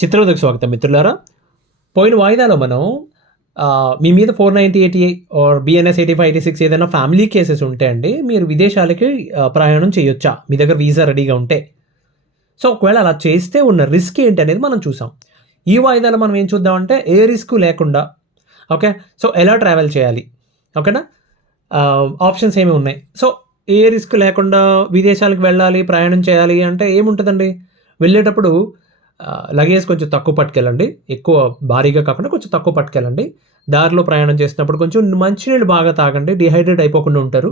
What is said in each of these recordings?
చిత్రోదకు స్వాగతం మిత్రులారా. పోయిన వాయిదాలో మనం మీ మీద 490 ఆర్ బిఎన్ఎస్ 8586 ఏదైనా ఫ్యామిలీ కేసెస్ ఉంటే అండి మీరు విదేశాలకి ప్రయాణం చేయొచ్చా మీ దగ్గర వీసా రెడీగా ఉంటే. సో ఒకవేళ అలా చేస్తే ఉన్న రిస్క్ ఏంటి అనేది మనం చూసాం. ఈ వాయిదాలో మనం ఏం చూద్దామంటే ఏ రిస్క్ లేకుండా ఓకే సో ఎలా ట్రావెల్ చేయాలి ఓకేనా, ఆప్షన్స్ ఏమి ఉన్నాయి. సో ఏ రిస్క్ లేకుండా విదేశాలకు వెళ్ళాలి ప్రయాణం చేయాలి అంటే ఏముంటుందండి, వెళ్ళేటప్పుడు లగేజ్ కొంచెం తక్కువ పట్టుకెళ్ళండి, ఎక్కువ భారీగా కాకుండా కొంచెం తక్కువ పట్టుకెళ్ళండి. దారిలో ప్రయాణం చేసినప్పుడు కొంచెం మంచినీళ్ళు బాగా తాగండి, డిహైడ్రేట్ అయిపోకుండా ఉంటారు.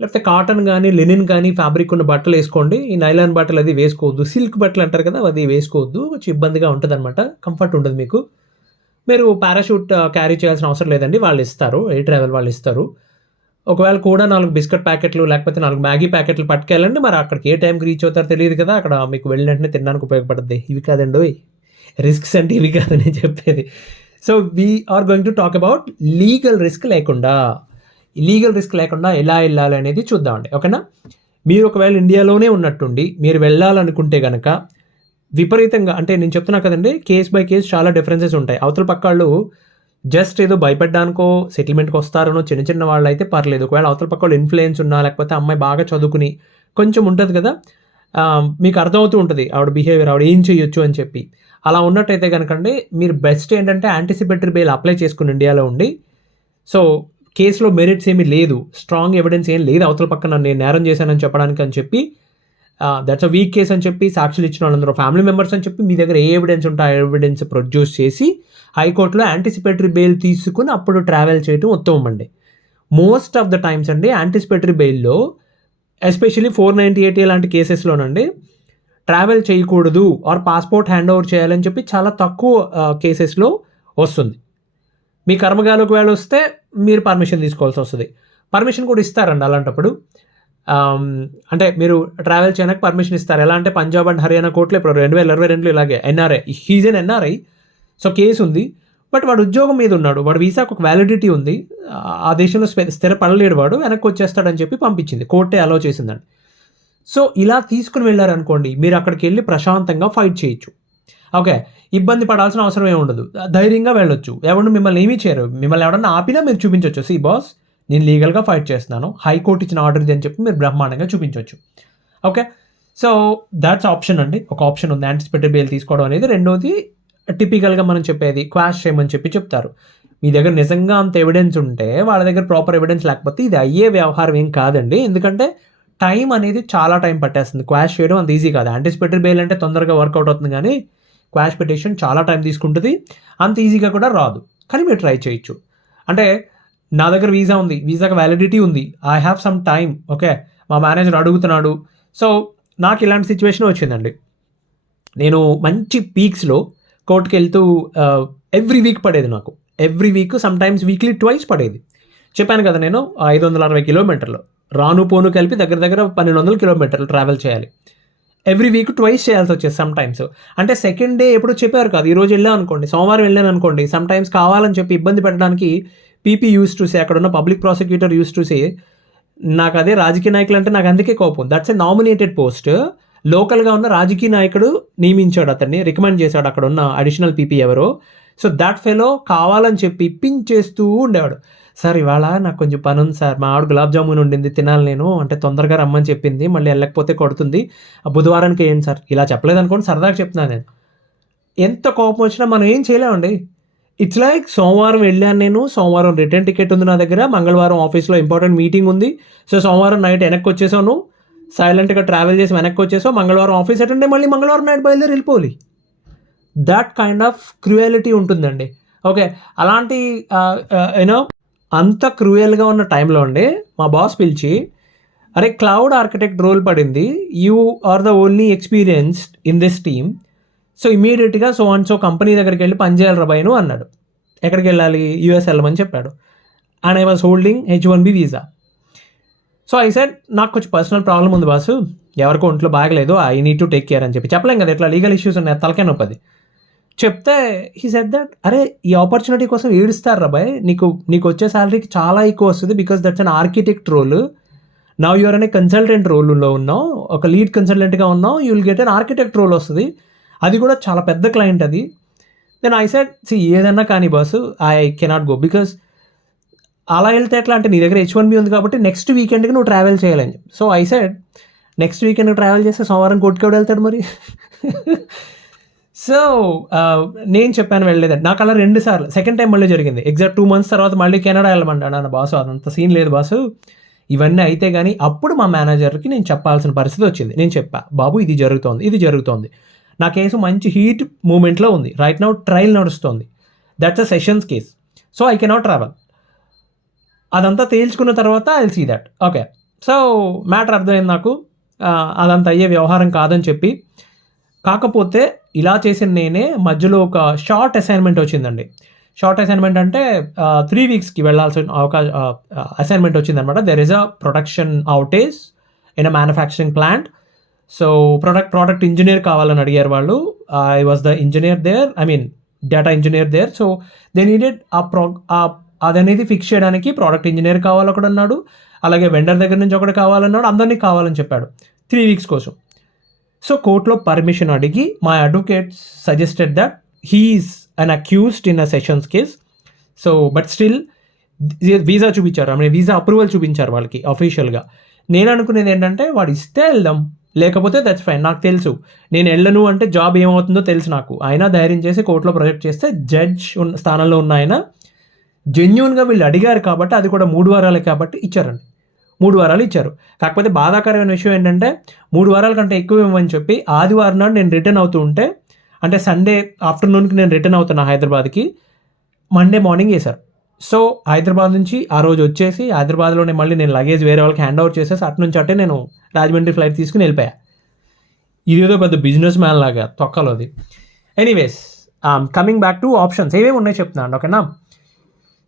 లేకపోతే కాటన్ కానీ లెనిన్ కానీ ఫ్యాబ్రిక్ ఉన్న బట్టలు వేసుకోండి. ఈ నైలాన్ బట్టలు అది వేసుకోవద్దు, సిల్క్ బట్టలు అంటారు కదా అది వేసుకోవద్దు, కొంచెం ఇబ్బందిగా ఉంటుంది అనమాట, కంఫర్ట్ ఉండదు మీకు. మీరు పారాషూట్ క్యారీ చేయాల్సిన అవసరం లేదండి, వాళ్ళు ఇస్తారు, ఎయిర్ ట్రావెల్ వాళ్ళు ఇస్తారు. ఒకవేళ కూడా 4 బిస్కెట్ ప్యాకెట్లు లేకపోతే 4 మ్యాగీ ప్యాకెట్లు పట్టుకెళ్ళండి. మరి అక్కడికి ఏ టైంకి రీచ్ అవుతారో తెలియదు కదా, అక్కడ మీకు వెళ్ళిన వెంటనే తినడానికి ఉపయోగపడుతుంది. ఇవి కాదండి రిస్క్స్ అంటే, ఇవి కాదని చెప్పేది. So we are going to talk about legal risk లేకుండా ఎలా వెళ్ళాలి అనేది చూద్దామండి ఓకేనా. మీరు ఒకవేళ ఇండియాలోనే ఉన్నట్టుండి మీరు వెళ్ళాలనుకుంటే కనుక విపరీతంగా, అంటే నేను చెప్తున్నా కదండి, కేస్ బై కేస్ చాలా డిఫరెన్సెస్ ఉంటాయి. అవతల పక్క వాళ్ళు జస్ట్ ఏదో భయపడ్డానికో సెటిల్మెంట్కి వస్తారనో చిన్న చిన్న వాళ్ళు అయితే పర్లేదు. ఒకవేళ అవతల పక్క వాళ్ళు ఇన్ఫ్లుయెన్స్ ఉన్నా లేకపోతే అమ్మాయి బాగా చదువుకుని కొంచెం ఉంటుంది కదా, మీకు అర్థమవుతూ ఉంటుంది ఆవిడ బిహేవియర్, ఆవిడ ఏం చేయొచ్చు అని చెప్పి. అలా ఉన్నట్టయితే కనుకండి మీరు బెస్ట్ ఏంటంటే యాంటిసిపేటరీ బెయిల్ అప్లై చేసుకుని ఇండియాలో ఉండి, సో కేసులో మెరిట్స్ ఏమీ లేదు, స్ట్రాంగ్ ఎవిడెన్స్ ఏం లేదు అవతల పక్కన నేను నేరం చేశానని చెప్పడానికి అని చెప్పి, దట్స్ అ వీక్ కేస్ అని చెప్పి సాక్షులు ఇచ్చిన వాళ్ళందరూ ఫ్యామిలీ మెంబర్స్ అని చెప్పి మీ దగ్గర ఏ ఎవిడెన్స్ ఉంటే ఆ ఎవిడెన్స్ ప్రొడ్యూస్ చేసి హైకోర్టులో యాంటిసిపేటరీ బెయిల్ తీసుకుని అప్పుడు ట్రావెల్ చేయడం ఉత్తమం అండి. మోస్ట్ ఆఫ్ ద టైమ్స్ అండి యాంటిసిపేటరీ బెయిల్లో ఎస్పెషల్లీ 498 లాంటి కేసెస్లోనండి ట్రావెల్ చేయకూడదు ఆర్ పాస్పోర్ట్ హ్యాండ్ ఓవర్ చేయాలని చెప్పి చాలా తక్కువ కేసెస్లో వస్తుంది. మీ కర్మగాలోకి వేళ వస్తే మీరు పర్మిషన్ తీసుకోవాల్సి వస్తుంది. పర్మిషన్ కూడా ఇస్తారండి అలాంటప్పుడు, అంటే మీరు ట్రావెల్ చేయడానికి పర్మిషన్ ఇస్తారు. ఎలా అంటే పంజాబ్ అండ్ హర్యానా కోర్టులో ఇప్పుడు 2022 ఇలాగే ఎన్ఆర్ఐ, హీజ్ ఎన్ ఎన్ఆర్ఐ, సో కేసు ఉంది, బట్ వాడు ఉద్యోగం మీద ఉన్నాడు, వాడు వీసాకు ఒక వ్యాలిడిటీ ఉంది, ఆ దేశంలో స్థిరపడలేడు, వాడు వెనక్కి వచ్చేస్తాడని చెప్పి పంపించింది, కోర్టే అలౌ చేసిందండి. సో ఇలా తీసుకుని వెళ్ళారనుకోండి మీరు అక్కడికి వెళ్ళి ప్రశాంతంగా ఫైట్ చేయొచ్చు. ఓకే, ఇబ్బంది పడాల్సిన అవసరం ఏమి ఉండదు, ధైర్యంగా వెళ్ళొచ్చు, ఎవరు మిమ్మల్ని ఏమీ చేయరు. మిమ్మల్ని ఎవరన్నా ఆపినా మీరు చూపించవచ్చు, సి బాస్ నేను లీగల్గా ఫైట్ చేస్తున్నాను, హైకోర్టు ఇచ్చిన ఆర్డర్ ఇది అని చెప్పి మీరు బ్రహ్మాండంగా చూపించవచ్చు. ఓకే, సో దాట్స్ ఆప్షన్ అండి, ఒక ఆప్షన్ ఉంది యాంటిసిపేటరీ బెయిల్ తీసుకోవడం అనేది. రెండోది టిపికల్గా మనం చెప్పేది క్వాష్ చేయమని చెప్పి చెప్తారు. మీ దగ్గర నిజంగా అంత ఎవిడెన్స్ ఉంటే, వాళ్ళ దగ్గర ప్రాపర్ ఎవిడెన్స్ లేకపోతే ఇది అయ్యే వ్యవహారం ఏం కాదండి. ఎందుకంటే టైం అనేది చాలా టైం పట్టేస్తుంది, క్వాష్ చేయడం అంత ఈజీ కాదు. యాంటిసిపేటరీ బెయిల్ అంటే తొందరగా వర్కౌట్ అవుతుంది, కానీ క్వాష్ పిటిషన్ చాలా టైం తీసుకుంటుంది, అంత ఈజీగా కూడా రాదు. కానీ మీరు ట్రై చేయొచ్చు. అంటే నా దగ్గర వీసా ఉంది, వీసాకి వ్యాలిడిటీ ఉంది, I have some time, okay మా మేనేజర్ అడుగుతున్నాడు. సో నాకు ఇలాంటి సిచ్యువేషన్ వచ్చిందండి. నేను మంచి పీక్స్లో కోర్టుకి వెళ్తూ ఎవ్రీ వీక్ పడేది నాకు, every week some times weekly twice పడేది. చెప్పాను కదా నేను 560 కిలోమీటర్లు రాను పోను కలిపి దగ్గర దగ్గర 1200 కిలోమీటర్లు ట్రావెల్ చేయాలి. ఎవ్రీ వీక్ ట్వైస్ చేయాల్సి వచ్చేది సమ్ టైమ్స్. అంటే సెకండ్ డే ఎప్పుడు చెప్పారు కాదు, ఈరోజు వెళ్ళాను అనుకోండి, సోమవారం వెళ్ళాను అనుకోండి, సమ్ టైమ్స్ కావాలని చెప్పి ఇబ్బంది పెట్టడానికి పీపీ యూస్ టు సే, అక్కడ ఉన్న public prosecutor use to say, నాకు అదే రాజకీయ నాయకులు అంటే నాకు అందుకే కోపం. దట్స్ ఎ నామినేటెడ్ పోస్ట్, లోకల్గా ఉన్న రాజకీయ నాయకుడు నియమించాడు, అతన్ని రికమెండ్ చేశాడు అక్కడ ఉన్న అడిషనల్ పీపీ ఎవరో. సో దాట్ ఫెలో కావాలని చెప్పి పింక్ చేస్తూ ఉండేవాడు. సార్ ఇవాళ నాకు కొంచెం పని ఉంది సార్, మా ఆవిడ గులాబ్ జామున్ ఉండింది తినాలి నేను, అంటే తొందరగా రమ్మని చెప్పింది, మళ్ళీ వెళ్ళకపోతే కొడుతుంది, బుధవారానికి ఏంటి సార్, ఇలా చెప్పలేదు అనుకోండి, సరదాగా చెప్తున్నాను నేను. ఎంత కోపం వచ్చినా మనం ఏం చేయలేమండి. ఇట్స్ లైక్ సోమవారం వెళ్ళాను నేను, సోమవారం రిటర్న్ టికెట్ ఉంది నా దగ్గర, మంగళవారం ఆఫీస్లో ఇంపార్టెంట్ మీటింగ్ ఉంది, సో సోమవారం నైట్ వెనక్కి వచ్చేసాను, సైలెంట్గా ట్రావెల్ చేసి వెనక్కి వచ్చేసావు, మంగళవారం ఆఫీస్ అటెండ్ మళ్ళీ మంగళవారం నైట్ బయలుదేరి వెళ్ళిపోవాలి. దట్ కైండ్ ఆఫ్ క్రూయలిటీ ఉంటుందండి. ఓకే, అలాంటి యూనో అంత క్రూయల్గా ఉన్న టైంలో అండి మా బాస్ పిలిచి, అరే క్లౌడ్ ఆర్కిటెక్ట్ రోల్ పడింది, you are the only experienced in this team, so ఇమీడియట్గా సో అండ్ సో కంపెనీ దగ్గరికి వెళ్ళి పనిచేయాలి రబాయిను అన్నాడు. ఎక్కడికి వెళ్ళాలి, యూఎస్ వెళ్ళమని చెప్పాడు. And I was holding H1B visa. So I said నాకు కొంచెం పర్సనల్ ప్రాబ్లం ఉంది బాసు, ఎవరికో ఒంట్లో బాగలేదు, I need to take care అని చెప్పి. చెప్పలేం కదా ఇట్లా లీగల్ ఇష్యూస్ ఉన్నాయి, తలకాయ నొప్పది. చెప్తే హీ సెడ్ దట్ అరే ఈ ఆపర్చునిటీ కోసం ఏడుస్తారు రాబాయ్, నీకు వచ్చే శాలరీకి చాలా ఎక్కువ వస్తుంది, because that's an architect role, now you're అనే కన్సల్టెంట్ రోల్లో ఉన్నావు, ఒక లీడ్ కన్సల్టెంట్గా ఉన్నావు, you will get an architect role వస్తుంది, అది కూడా చాలా పెద్ద క్లయింట్ అది. దెన్ ఐ సెడ్ ఏదన్నా కానీ boss I cannot go, because అలా వెళ్తే ఎట్లా అంటే నీ దగ్గర H1B ఉంది కాబట్టి నెక్స్ట్ వీకెండ్కి నువ్వు ట్రావెల్ చేయాలని. సో ఐ సెడ్ నెక్స్ట్ వీకెండ్కి ట్రావెల్ చేస్తే సోమవారం కోర్టుకి వెళ్తాడు మరి. సో నేను చెప్పాను వెళ్ళలేదండి. నాకు అలా 2 సార్లు, సెకండ్ టైం మళ్ళీ జరిగింది. ఎగ్జాక్ట్ 2 months తర్వాత మళ్ళీ కెనడా వెళ్ళమంటాను అన్న బాసు. అదంత సీన్ లేదు బాసు, ఇవన్నీ అయితే కానీ అప్పుడు మా మేనేజర్కి నేను చెప్పాల్సిన పరిస్థితి వచ్చింది. నేను చెప్పా, బాబు ఇది జరుగుతోంది, నా కేసు మంచి హీట్ మూమెంట్లో ఉంది, రైట్ నౌ ట్రయల్ నడుస్తుంది, that's a sessions case, so I cannot travel. అదంతా తేల్చుకున్న తర్వాత I will see that. Okay, so matter అర్థమైంది నాకు, అదంతా అయ్యే వ్యవహారం కాదని చెప్పి. కాకపోతే ఇలా చేసిన నేనే మధ్యలో ఒక షార్ట్ అసైన్మెంట్ వచ్చిందండి. షార్ట్ అసైన్మెంట్ అంటే 3 weeksకి వెళ్ళాల్సిన అసైన్మెంట్ వచ్చిందనమాట. There is a production outage in a manufacturing plant. So product engineer కావాలని అడిగారు వాళ్ళు. I was the engineer there, I mean data engineer there. So they needed అదనేది ఫిక్స్ చేయడానికి ప్రోడక్ట్ ఇంజనీర్ కావాలి ఒకడు అన్నాడు, అలాగే వెండర్ దగ్గర నుంచి ఒకటి కావాలన్నాడు, అందరినీ కావాలని చెప్పాడు 3 weeks కోసం. సో కోర్టులో పర్మిషన్ అడిగి my advocate suggested that he's an accused in a sessions case. So but still visa చూపించారు, ఐ మీన్ వీసా అప్రూవల్ చూపించారు వాళ్ళకి అఫీషియల్గా. నేను అనుకునేది ఏంటంటే వాడు ఇస్తే వెళ్దాం, లేకపోతే దట్స్ ఫైన్. నాకు తెలుసు నేను వెళ్ళను అంటే జాబ్ ఏమవుతుందో తెలుసు నాకు. ఆయన ధైర్యం చేసి కోర్టులో ప్రొజెక్ట్ చేస్తే జడ్జ్ స్థానంలో ఉన్న ఆయన జెన్యూన్గా వీళ్ళు అడిగారు కాబట్టి, అది కూడా 3 వారాలే కాబట్టి ఇచ్చారండి. 3 వారాలు ఇచ్చారు. కాకపోతే బాధాకరమైన విషయం ఏంటంటే 3 వారాల కంటే ఎక్కువ ఇవ్వమని చెప్పి ఆదివారం నాడు నేను రిటర్న్ అవుతూ ఉంటే, అంటే సండే ఆఫ్టర్నూన్కి నేను రిటర్న్ అవుతున్నా హైదరాబాద్కి, మండే మార్నింగ్ వేశారు. సో హైదరాబాద్ నుంచి ఆ రోజు వచ్చేసి హైదరాబాద్లోనే మళ్ళీ నేను లగేజ్ వేరే వాళ్ళకి హ్యాండ్ ఓవర్ చేసేసి అటు నుంచి అట్టే నేను రాజమండ్రి ఫ్లైట్ తీసుకుని వెళ్ళిపోయా. ఇదేదో పెద్ద బిజినెస్ మ్యాన్ లాగా తొక్కలోది. Anyways, coming back to options ఏమేమి ఉన్నాయి చెప్తున్నాను, ఓకేనా.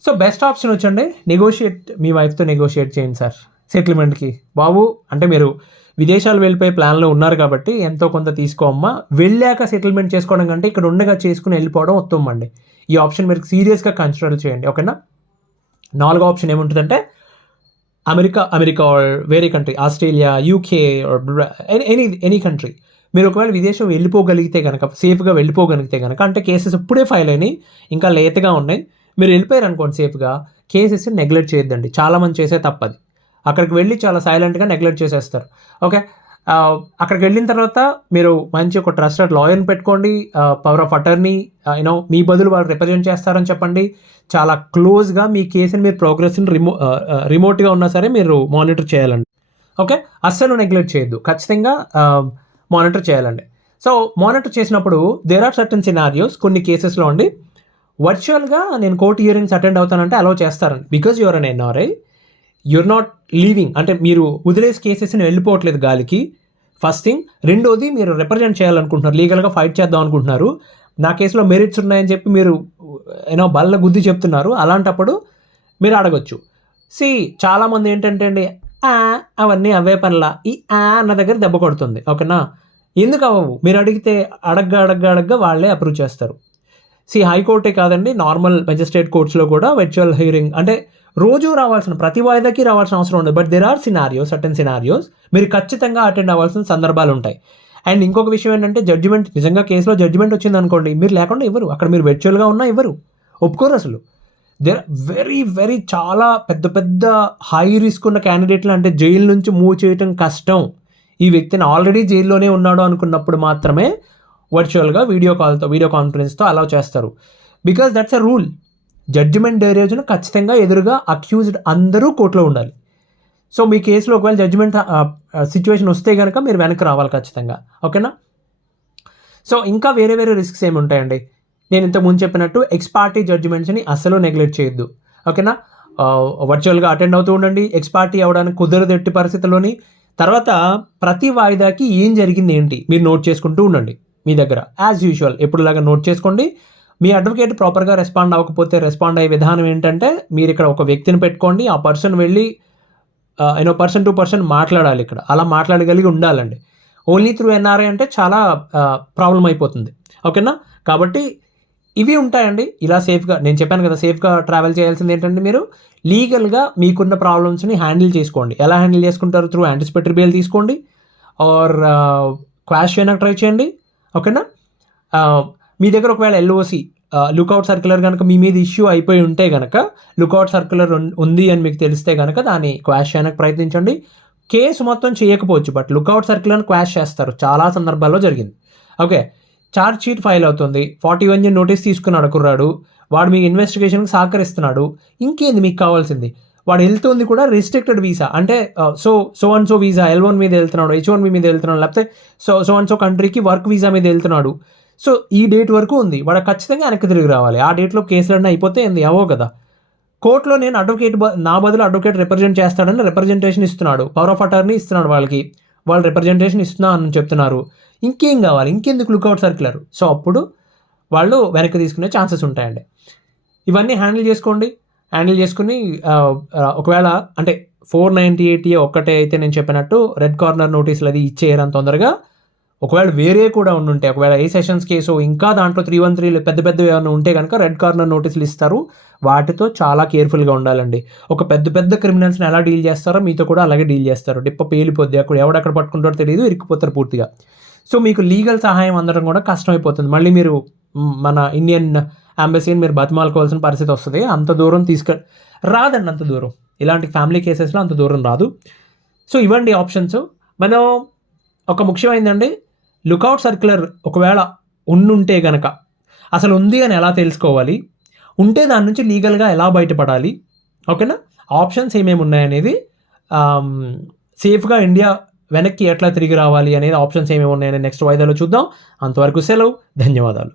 సో బెస్ట్ ఆప్షన్ వచ్చండి, నెగోషియేట్, మీ వైఫ్తో నెగోషియేట్ చేయండి సార్ సెటిల్మెంట్కి. బాబు అంటే మీరు విదేశాలు వెళ్ళిపోయే ప్లాన్లో ఉన్నారు కాబట్టి ఎంతో కొంత తీసుకోమ్మా, వెళ్ళాక సెటిల్మెంట్ చేసుకోవడం కంటే ఇక్కడ ఉండగా చేసుకుని వెళ్ళిపోవడం ఉత్తమం అండి. ఈ ఆప్షన్ మీరు సీరియస్గా కన్సిడర్ చేయండి, ఓకేనా. 4వ ఆప్షన్ ఏముంటుందంటే అమెరికా ఆర్ వేరే country, Australia, UK any country. మీరు ఒకవేళ విదేశం వెళ్ళిపోగలిగితే కనుక, సేఫ్గా వెళ్ళిపోగలిగితే కనుక, అంటే కేసెస్ ఇప్పుడే ఫైల్ అయినాయి, ఇంకా లేట్గా ఉన్నాయి, మీరు వెళ్ళిపోయారు అనుకోండి సేఫ్గా, కేసెస్ నెగ్లెక్ట్ చేయొద్దండి. చాలామంది చేసే తప్పది. అక్కడికి వెళ్ళి చాలా సైలెంట్గా నెగ్లెక్ట్ చేసేస్తారు. ఓకే, అక్కడికి వెళ్ళిన తర్వాత మీరు మంచి ఒక ట్రస్టెడ్ లాయర్ని పెట్టుకోండి, పవర్ ఆఫ్ అటర్నీ, మీ బదులు వాళ్ళు రిప్రజెంట్ చేస్తారని చెప్పండి. చాలా క్లోజ్గా మీ కేసుని, మీరు ప్రోగ్రెస్ని రిమోట్గా ఉన్నా సరే మీరు మానిటర్ చేయాలండి. ఓకే, అస్సలు నెగ్లెక్ట్ చేయొద్దు, ఖచ్చితంగా మానిటర్ చేయాలండి. సో మానిటర్ చేసినప్పుడు దేర్ ఆర్ సర్టన్ సినారియోస్, కొన్ని కేసెస్లో అండి వర్చువల్గా నేను కోర్ట్ హియరింగ్స్ అటెండ్ అవుతానంటే అలౌ చేస్తారండి. Because your an NRI, you're not leaving, అంటే మీరు వదిలేసి కేసెస్ని వెళ్ళిపోవట్లేదు గాలికి, ఫస్ట్ థింగ్. రెండోది, మీరు రిప్రజెంట్ చేయాలనుకుంటున్నారు, లీగల్గా ఫైట్ చేద్దాం అనుకుంటున్నారు, నా కేసులో మెరిట్స్ ఉన్నాయని చెప్పి మీరు బల్ల గుద్ది చెప్తున్నారు. అలాంటప్పుడు మీరు అడగొచ్చు. చాలామంది ఏంటంటే అండి, అవన్నీ అవే పనుల, ఈ అన్న దగ్గర దెబ్బ కొడుతుంది, ఓకేనా. ఎందుకు అవ్వవు? మీరు అడిగితే అడగ్గా వాళ్ళే అప్రూవ్ చేస్తారు. హైకోర్టే కాదండి, నార్మల్ మెజిస్ట్రేట్ కోర్ట్స్లో కూడా వర్చువల్ హియరింగ్ అంటే రోజు రావాల్సిన, ప్రతి వాయిదాకి రావాల్సిన అవసరం ఉండదు. But there are scenarios, certain scenarios మీరు ఖచ్చితంగా అటెండ్ అవ్వాల్సిన సందర్భాలు ఉంటాయి. అండ్ ఇంకొక విషయం ఏంటంటే, జడ్జిమెంట్, నిజంగా కేసులో జడ్జిమెంట్ వచ్చింది అనుకోండి, మీరు లేకుండా ఇవ్వరు, అక్కడ మీరు వర్చువల్గా ఉన్నా ఇవ్వరు, ఒప్పుకోరు అసలు. దేర్ వెరీ వెరీ చాలా పెద్ద హై రిస్క్ ఉన్న క్యాండిడేట్లు, అంటే జైలు నుంచి మూవ్ చేయటం కష్టం, ఈ వ్యక్తిని ఆల్రెడీ జైల్లోనే ఉన్నాడు అనుకున్నప్పుడు మాత్రమే వర్చువల్గా వీడియో కాన్ఫరెన్స్తో అలౌ చేస్తారు. Because that's a rule. Judgement day రోజున ఖచ్చితంగా ఎదురుగా అక్యూజ్డ్ అందరూ కోర్టులో ఉండాలి. సో మీ కేసులో ఒకవేళ జడ్జిమెంట్ సిచ్యువేషన్ వస్తే కనుక మీరు వెనక్కి రావాలి ఖచ్చితంగా, ఓకేనా. సో ఇంకా వేరే రిస్క్స్ ఏమి ఉంటాయండి, నేను ఇంతకుముందు చెప్పినట్టు ఎక్స్ పార్టీ జడ్జిమెంట్స్ని అస్సలు నెగ్లెక్ట్ చేయొద్దు, ఓకేనా. వర్చువల్గా అటెండ్ అవుతూ ఉండండి, ఎక్స్ పార్టీ అవ్వడానికి కుదరదు ఎట్టి పరిస్థితుల్లోని. తర్వాత ప్రతి వాయిదాకి ఏం జరిగింది ఏంటి మీరు నోట్ చేసుకుంటూ ఉండండి మీ దగ్గర, యాజ్ యూజువల్ ఎప్పుడులాగా నోట్ చేసుకోండి. మీ అడ్వకేట్ ప్రాపర్గా రెస్పాండ్ అవ్వకపోతే రెస్పాండ్ అయ్యే విధానం ఏంటంటే, మీరు ఇక్కడ ఒక వ్యక్తిని పెట్టుకోండి, ఆ పర్సన్ వెళ్ళి పర్సన్ టు పర్సన్ మాట్లాడాలి, ఇక్కడ అలా మాట్లాడగలిగి ఉండాలండి. ఓన్లీ త్రూ ఎన్ఆర్ఐ అంటే చాలా ప్రాబ్లం అయిపోతుంది, ఓకేనా. కాబట్టి ఇవి ఉంటాయండి. ఇలా సేఫ్గా, నేను చెప్పాను కదా, సేఫ్గా ట్రావెల్ చేయాల్సింది ఏంటంటే, మీరు లీగల్గా మీకున్న ప్రాబ్లమ్స్ని హ్యాండిల్ చేసుకోండి. ఎలా హ్యాండిల్ చేసుకుంటారు? త్రూ యాంటిసిపేటరీ బెయిల్ తీసుకోండి, ఆర్ క్వాష్ చేయడానికి ట్రై చేయండి, ఓకేనా. మీ దగ్గర ఒకవేళ ఎల్ఓసి లుకౌట్ సర్క్యులర్ కనుక మీ మీద ఇష్యూ అయిపోయి ఉంటే కనుక, లుకౌట్ సర్క్యులర్ ఉంది అని మీకు తెలిస్తే కనుక దాన్ని క్వాష్ చేయడానికి ప్రయత్నించండి. కేసు మొత్తం చేయకపోవచ్చు, బట్ లుకౌట్ సర్క్యులర్ని క్వాష్ చేస్తారు, చాలా సందర్భాల్లో జరిగింది. ఓకే, ఛార్జ్ షీట్ ఫైల్ అవుతుంది, 41 నోటీస్ తీసుకున్నాడు కుర్రాడు, వాడు మీ ఇన్వెస్టిగేషన్కి సహకరిస్తున్నాడు, ఇంకేంది మీకు కావాల్సింది? వాడు వెళ్తుంది కూడా రిస్ట్రిక్టెడ్ వీసా, అంటే so and so visa L1 మీద వెళ్తున్నాడు, H1B మీద వెళ్తున్నాడు, లేకపోతే సో అండ్ సో కంట్రీకి వర్క్ వీసా మీద వెళ్తున్నాడు. సో ఈ డేట్ వరకు ఉంది, వాడు ఖచ్చితంగా వెనక్కి తిరిగి రావాలి. ఆ డేట్లో కేసులన్నీ అయిపోతే ఏంది అవో కదా. కోర్టులో నేను అడ్వకేట్ నా బదులు అడ్వకేట్ రిప్రజెంట్ చేస్తాడని రిప్రజెంటేషన్ ఇస్తున్నాడు, పవర్ ఆఫ్ అటార్నీ ఇస్తున్నాడు వాళ్ళకి, వాళ్ళు రిప్రజెంటేషన్ ఇస్తున్నా అని చెప్తున్నారు. ఇంకేం కావాలి, ఇంకెందుకు లుకౌట్ సర్క్యులర్? సో అప్పుడు వాళ్ళు వెనక్కి తీసుకునే ఛాన్సెస్ ఉంటాయండి. ఇవన్నీ హ్యాండిల్ చేసుకోండి. హ్యాండిల్ చేసుకుని ఒకవేళ అంటే 498 ఒక్కటే అయితే నేను చెప్పినట్టు రెడ్ కార్నర్ నోటీసులు అది ఇచ్చేయరం తొందరగా. ఒకవేళ వేరే కూడా ఉండుంటే, ఒకవేళ ఏ సెషన్స్ కేసు ఇంకా దాంట్లో 313 పెద్ద పెద్దవి ఏమైనా ఉంటే కనుక రెడ్ కార్నర్ నోటీసులు ఇస్తారు. వాటితో చాలా కేర్ఫుల్గా ఉండాలండి. ఒక పెద్ద పెద్ద క్రిమినల్స్ని ఎలా డీల్ చేస్తారో మీతో కూడా అలాగే డీల్ చేస్తారు. డిప్ప పేలిపోద్ది, అక్కడ ఎవడెక్కడ పట్టుకుంటారో తెలియదు, ఇరుక్కుపోతారు పూర్తిగా. సో మీకు లీగల్ సహాయం అందడం కూడా కష్టమైపోతుంది. మళ్ళీ మీరు మన ఇండియన్ ఎంబసీని మీరు బతిమాలుకోవాల్సిన పరిస్థితి వస్తుంది. అంత దూరం రాదండి, అంత దూరం ఇలాంటి ఫ్యామిలీ కేసెస్లో అంత దూరం రాదు. సో ఇవ్వండి ఆప్షన్స్. మనం ఒక ముఖ్యమైనదండి, లుకౌట్ సర్క్యులర్ ఒకవేళ ఉండుంటే కనుక అసలు ఉంది అని ఎలా తెలుసుకోవాలి, ఉంటే దాని నుంచి లీగల్గా ఎలా బయటపడాలి, ఓకేనా? ఆప్షన్స్ ఏమేమి ఉన్నాయనేది, సేఫ్గా ఇండియా వెనక్కి ఎట్లా తిరిగి రావాలి అనేది ఆప్షన్స్ ఏమేమి ఉన్నాయని నెక్స్ట్ వాయిదాలో చూద్దాం. అంతవరకు సెలవు, ధన్యవాదాలు.